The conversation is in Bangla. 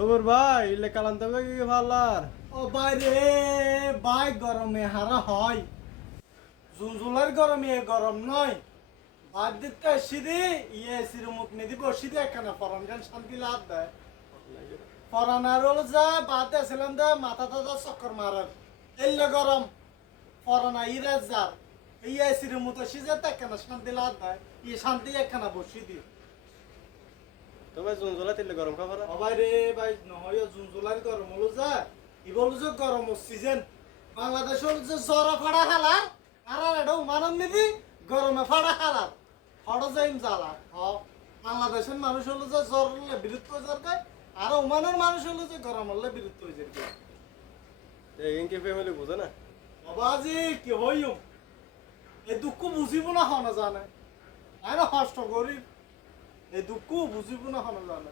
জবর ভাই ইলে কালান্ত কি ভালার ও ভাই রে ভাই গরমে হারা হয় জুনজুলার গরমে এ গরম নয় বাদ দিতে আসছি দি এসির মুখ নিদি বসি দি একখানা পরান গান শান্তি লাভ দেয় পরানার হলো যা বাদ আসলাম দে মাথা টাথা চক্কর মারার এলে গরম পরানা ইরাজ যার এই এসির মতো সিজে তো একখানা শান্তি লাভ দেয় শান্তি একখানা বসি দি তবে জুন জুলাই তিলে গরম খাবার ও ভাই রে ভাই নহয় জুনজুলার গরম হলো যা ই বলো যে গরম সিজন বাংলাদেশ হলো যে জরা ফাড়া হালার আর এটা উমানন নিদি গরমে ফাড়া হালার ফড় যাইম জ্বালা বাংলাদেশের মানুষ হলো যে জ্বর হলে বিরুদ্ধ যাবে আর উমানের মানুষ হলো যে গরম হলে বিরুদ্ধ হয়ে যাবে ইনকে ফ্যামিলি বুঝে না বাবাজি কি হইম এই দুঃখ বুঝিব না হন জানে আরে কষ্ট করি এই দুঃখ বুঝিব না হন জানে